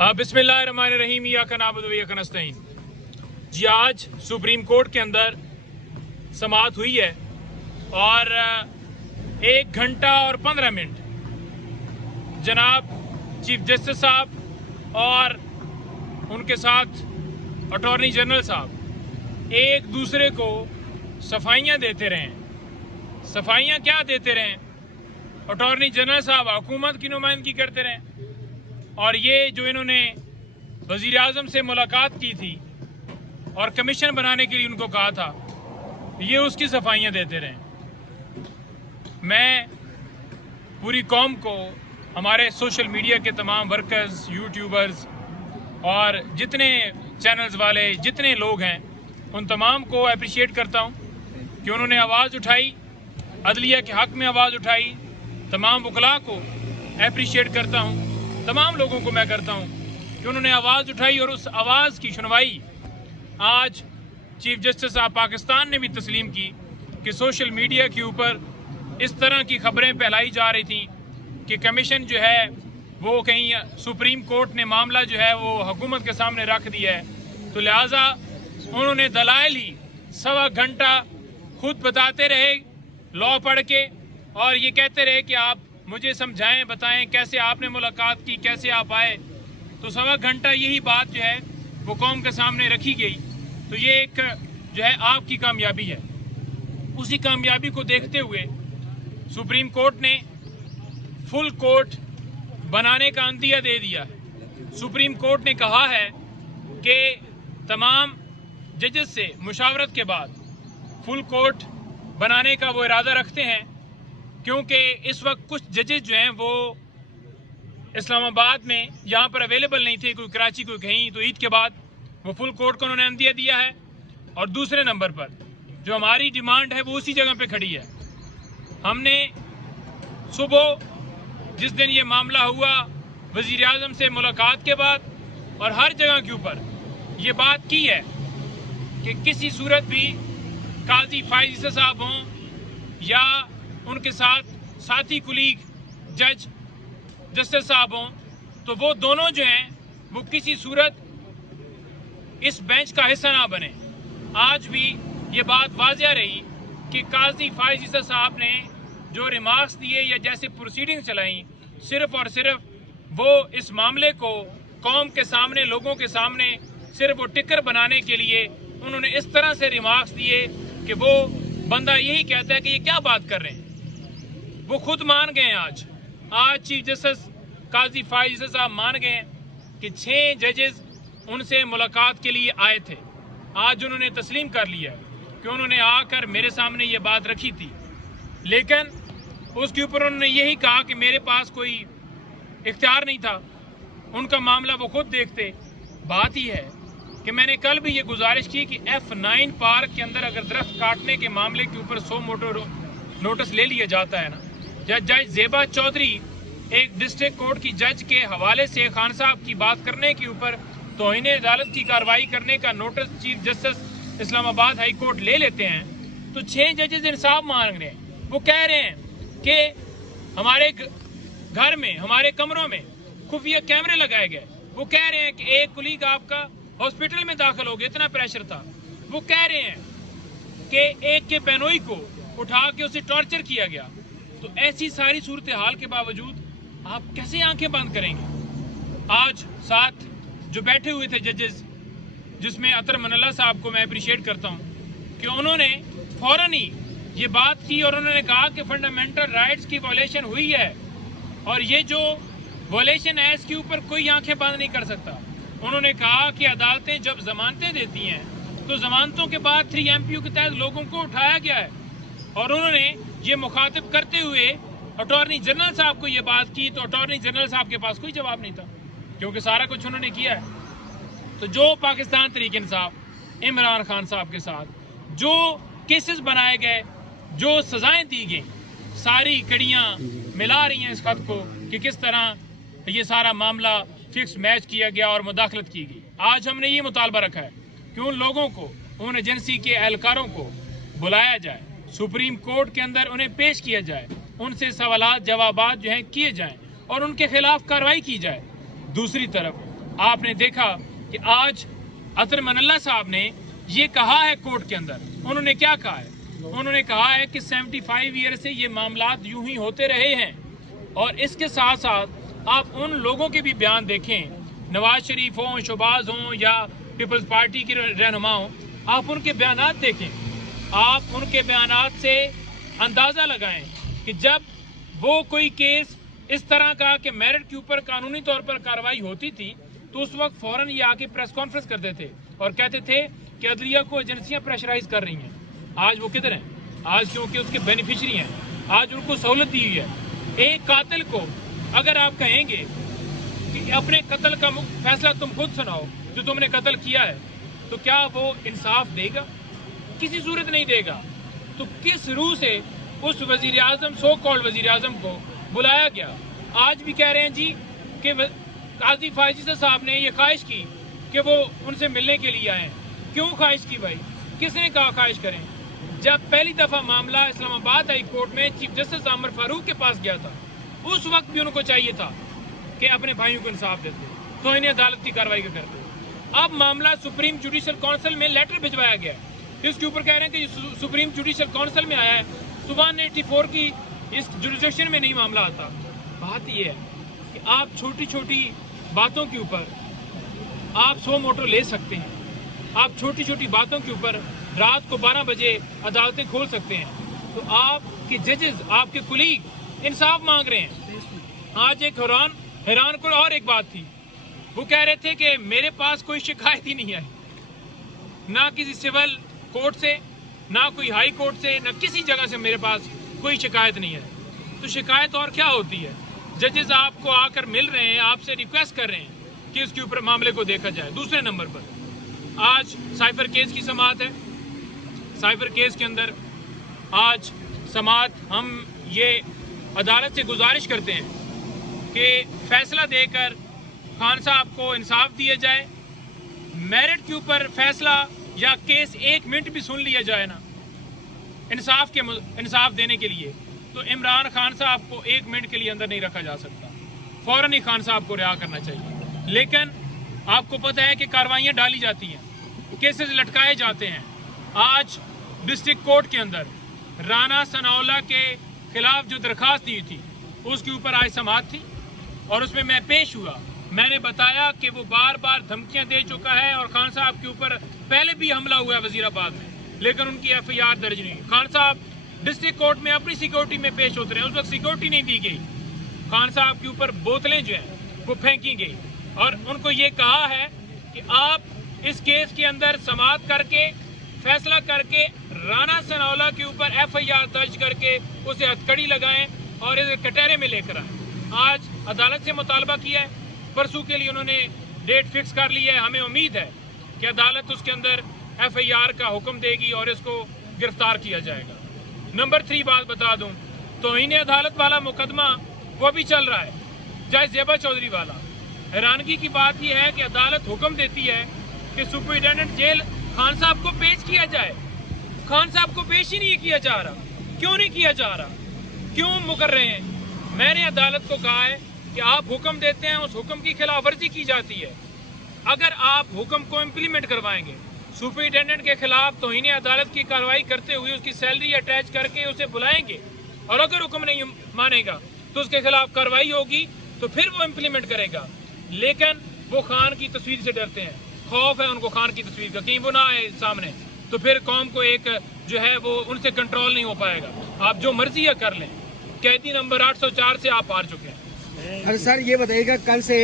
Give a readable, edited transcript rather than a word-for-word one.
बिस्मिल्लाहिर्रहमानिर्रहीम इय्याका नअबुदु व इय्याका नस्तईन। जी आज सुप्रीम कोर्ट के अंदर समाअत हुई है और 1 घंटा और 15 मिनट जनाब चीफ जस्टिस साहब और उनके साथ अटॉर्नी जनरल साहब एक दूसरे को सफाइयाँ देते रहे। सफाइयाँ क्या देते रहे? अटॉर्नी जनरल साहब हुकूमत की नुमाइंदगी करते रहे और ये जो इन्होंने वज़ीर आज़म से मुलाकात की थी और कमीशन बनाने के लिए उनको कहा था, ये उसकी सफाइयाँ देते रहे। मैं पूरी कौम को, हमारे सोशल मीडिया के तमाम वर्कर्स, यूट्यूबर्स और जितने चैनल्स वाले जितने लोग हैं, उन तमाम को अप्रिशिएट करता हूँ कि उन्होंने आवाज़ उठाई, अदलिया के हक़ में आवाज़ उठाई। तमाम वकला को अप्रिशिएट करता हूँ, तमाम लोगों को मैं करता हूँ कि उन्होंने आवाज़ उठाई और उस आवाज़ की सुनवाई आज चीफ जस्टिस ऑफ पाकिस्तान ने भी तस्लीम की कि सोशल मीडिया के ऊपर इस तरह की खबरें फैलाई जा रही थी कि कमीशन जो है वो कहीं सुप्रीम कोर्ट ने मामला जो है वो हुकूमत के सामने रख दिया है, तो लिहाजा उन्होंने दलाइल ही 1.25 घंटा खुद बताते रहे लॉ पढ़ के और ये कहते रहे कि आप मुझे समझाएं, बताएं कैसे आपने मुलाकात की, कैसे आप आए। तो 1.25 घंटा यही बात जो है वो कौम के सामने रखी गई। तो ये एक जो है आपकी कामयाबी है। उसी कामयाबी को देखते हुए सुप्रीम कोर्ट ने फुल कोर्ट बनाने का अंदिया दे दिया है। सुप्रीम कोर्ट ने कहा है कि तमाम जजेस से मुशावरत के बाद फुल कोर्ट बनाने का वो इरादा रखते हैं, क्योंकि इस वक्त कुछ जजेस जो हैं वो इस्लामाबाद में यहाँ पर अवेलेबल नहीं थे, कोई कराची कोई कहीं, तो ईद के बाद वो फुल कोर्ट को उन्होंने अंदिया दिया है। और दूसरे नंबर पर जो हमारी डिमांड है वो उसी जगह पे खड़ी है। हमने सुबह जिस दिन ये मामला हुआ वज़ीर आज़म से मुलाकात के बाद और हर जगह के ऊपर ये बात की है कि किसी सूरत भी काजी फाइज साहब हों या उनके साथ साथी कुलीग जज जस्टिस साहब हों, तो वो दोनों जो हैं वो किसी सूरत इस बेंच का हिस्सा ना बने। आज भी ये बात वाज़िया रही कि काजी फाइज साहब ने जो रिमार्क्स दिए या जैसे प्रोसीडिंग चलाई, सिर्फ और सिर्फ वो इस मामले को कौम के सामने, लोगों के सामने सिर्फ वो टिकर बनाने के लिए उन्होंने इस तरह से रिमार्क्स दिए कि वो बंदा यही कहता है कि ये क्या बात कर रहे हैं। वो खुद मान गए आज चीफ जस्टिस काजी फाइज साहब मान गए कि 6 जजेस उनसे मुलाकात के लिए आए थे। आज उन्होंने तस्लीम कर लिया कि उन्होंने आकर मेरे सामने ये बात रखी थी, लेकिन उसके ऊपर उन्होंने यही कहा कि मेरे पास कोई इख्तियार नहीं था, उनका मामला वो खुद देखते। बात ही है कि मैंने कल भी ये गुजारिश की कि F9 पार्क के अंदर अगर दरख्त काटने के मामले के ऊपर 100 मोटर नोटिस ले लिया जाता है ना, जज ज़ेबा चौधरी एक डिस्ट्रिक्ट कोर्ट की जज के हवाले से खान साहब की बात करने के ऊपर तौहीन अदालत की कार्रवाई करने का notice chief justice Islamabad high court ले लेते हैं, तो 6 जजेस इंसाफ मांग रहे हैं। वो कह रहे हैं कि हमारे घर में, हमारे कमरों में खुफिया कैमरे लगाए गए। वो कह रहे हैं कि एक कुलीग आपका हॉस्पिटल में दाखिल हो गया, इतना प्रेशर था। वो कह रहे हैं कि एक के बेनोई को उठा के उसे टॉर्चर किया गया। तो ऐसी सारी सूरत हाल के बावजूद आप कैसे आंखें बंद करेंगे? आज साथ जो बैठे हुए थे जजेस, जिसमें अतर मनल्ला साहब को मैं अप्रिशिएट करता हूँ कि उन्होंने फौरन ही ये बात की और उन्होंने कहा कि फंडामेंटल राइट्स की वॉलेशन हुई है और ये जो वॉलेशन है इसके ऊपर कोई आंखें बंद नहीं कर सकता। उन्होंने कहा कि अदालतें जब जमानतें देती हैं तो जमानतों के बाद 3 MPU के तहत लोगों को उठाया गया है। और उन्होंने ये मुखातिब करते हुए अटॉर्नी जनरल साहब को ये बात की, तो अटॉर्नी जनरल साहब के पास कोई जवाब नहीं था, क्योंकि सारा कुछ उन्होंने किया है। तो जो पाकिस्तान तहरीक इंसाफ, इमरान खान साहब के साथ जो केसेस बनाए गए, जो सजाएं दी गई, सारी कड़ियाँ मिला रही हैं इस खत को कि किस तरह ये सारा मामला फिक्स मैच किया गया और मुदाखलत की गई। आज हमने ये मुतालबा रखा है कि उन लोगों को, उन एजेंसी के एहलकारों को बुलाया जाए, सुप्रीम कोर्ट के अंदर उन्हें पेश किया जाए, उनसे सवालात जवाबात जो हैं किए जाएं और उनके खिलाफ कार्रवाई की जाए। दूसरी तरफ आपने देखा कि आज अतर मन अल्लाह साहब ने ये कहा है कोर्ट के अंदर। उन्होंने क्या कहा है? उन्होंने कहा है कि 75 ईयर से ये मामलात यूं ही होते रहे हैं। और इसके साथ साथ आप उन लोगों के भी बयान देखें, नवाज शरीफ हों, शहबाज हों या पीपल्स पार्टी के रहनुमा हों, आप उनके बयानात देखें। आप उनके बयानात से अंदाज़ा लगाएं कि जब वो कोई केस इस तरह का कि मेरिट के ऊपर कानूनी तौर पर कार्रवाई होती थी तो उस वक्त फ़ौरन ये आके प्रेस कॉन्फ्रेंस करते थे और कहते थे कि अदलिया को एजेंसियां प्रेशराइज कर रही हैं। आज वो किधर हैं? आज क्योंकि उसके बेनिफिशरी हैं, आज उनको सहूलत दी हुई है। एक कातिल को अगर आप कहेंगे कि अपने कत्ल का फैसला तुम खुद सुनाओ जो तुमने कत्ल किया है, तो क्या वो इंसाफ देगा? किसी सूरत नहीं देगा। तो किस रूह से उस वजीर आज़म, सो कॉल्ड वजीर आज़म को बुलाया गया? आज भी कह रहे हैं जी कि काजी फायजी साहब ने ये ख्वाहिश की कि वो उनसे मिलने के लिए आए। क्यों ख्वाहिश की भाई? किसने कहा ख्वाहिश करें? जब पहली दफ़ा मामला इस्लामाबाद हाई कोर्ट में चीफ जस्टिस आमर फारूक के पास गया था, उस वक्त भी उनको चाहिए था कि अपने भाइयों को इंसाफ देते, तो इन्हें अदालत की कार्रवाई का करते। अब मामला सुप्रीम जुडिशल काउंसिल में लेटर भिजवाया गया है। इसके ऊपर कह रहे हैं कि सुप्रीम जुडिशल काउंसिल में आया है, 184 की इस जुरिस्डिक्शन में नहीं मामला आता। बात यह है कि आप छोटी छोटी बातों के ऊपर आप 100 मोटर ले सकते हैं। आप छोटी छोटी बातों के ऊपर रात को 12 बजे अदालतें खोल सकते हैं। तो आपके जजेस, आपके कुलीग इंसाफ मांग रहे हैं। आज एक हैरान को और एक बात थी, वो कह रहे थे कि मेरे पास कोई शिकायत ही नहीं आई, ना किसी सिविल कोर्ट से, ना कोई हाई कोर्ट से, ना किसी जगह से मेरे पास कोई शिकायत नहीं है। तो शिकायत और क्या होती है? जजेस आपको आकर मिल रहे हैं, आपसे रिक्वेस्ट कर रहे हैं कि इसके ऊपर मामले को देखा जाए। दूसरे नंबर पर आज साइफर केस की समाअत है। साइफर केस के अंदर आज समाअत, हम ये अदालत से गुजारिश करते हैं कि फैसला देकर खान साहब को इंसाफ दिया जाए। मेरिट के ऊपर फैसला या केस 1 मिनट भी सुन लिया जाए ना इंसाफ देने के लिए, तो इमरान खान साहब को 1 मिनट के लिए अंदर नहीं रखा जा सकता। फौरन ही खान साहब को रिहा करना चाहिए। लेकिन आपको पता है कि कार्रवाइयाँ डाली जाती हैं, केसेस लटकाए जाते हैं। आज डिस्ट्रिक्ट कोर्ट के अंदर राना सनाउल्लाह के खिलाफ जो दरखास्त दी थी उसके ऊपर आज समाअत थी और उसमें मैं पेश हुआ। मैंने बताया कि वो बार बार धमकियां दे चुका है और खान साहब के ऊपर पहले भी हमला हुआ है वजीराबाद में, लेकिन उनकी FIR दर्ज नहीं। खान साहब डिस्ट्रिक्ट कोर्ट में अपनी सिक्योरिटी में पेश होते रहे, उस वक्त सिक्योरिटी नहीं दी गई। खान साहब के ऊपर बोतलें जो हैं वो फेंकी गई और उनको ये कहा है कि आप इस केस के अंदर समाअत करके फैसला करके राना सनाउल्लाह के ऊपर FIR दर्ज करके उसे हथकड़ी लगाएं और इसे कटहरे में लेकर आए। आज अदालत से मुतालबा किया है, परसों के लिए उन्होंने डेट फिक्स कर ली है। हमें उम्मीद है कि अदालत उसके अंदर FIR का हुक्म देगी और इसको गिरफ्तार किया जाएगा। नंबर 3 बात बता दूं, तौहीन अदालत वाला मुकदमा वो भी चल रहा है, जज ज़ेबा चौधरी वाला। हैरानगी की बात यह है कि अदालत हुक्म देती है कि सुपरिटेंडेंट जेल खान साहब को पेश किया जाए। खान साहब को पेश ही नहीं किया जा रहा। क्यों नहीं किया जा रहा? क्यों मुकर रहे हैं? मैंने अदालत को कहा है कि आप हुक्म देते हैं, उस हुक्म की खिलाफ वर्जी की जाती है। अगर आप हुक्म को इम्प्लीमेंट करवाएंगे, सुपरिटेंडेंट के खिलाफ तौहीन अदालत की कार्रवाई करते हुए उसकी सैलरी अटैच करके उसे बुलाएंगे और अगर हुक्म नहीं मानेगा तो उसके खिलाफ कार्रवाई होगी, तो फिर वो इम्प्लीमेंट करेगा। लेकिन वो खान की तस्वीर से डरते हैं, खौफ है उनको खान की तस्वीर का, कहीं वो ना आए सामने, तो फिर कौम को एक जो है वो उनसे कंट्रोल नहीं हो पाएगा। आप जो मर्जी है कर लें। कैदी नंबर 804 से आप हार चुके हैं। अरे सर ये बताइएगा, कल से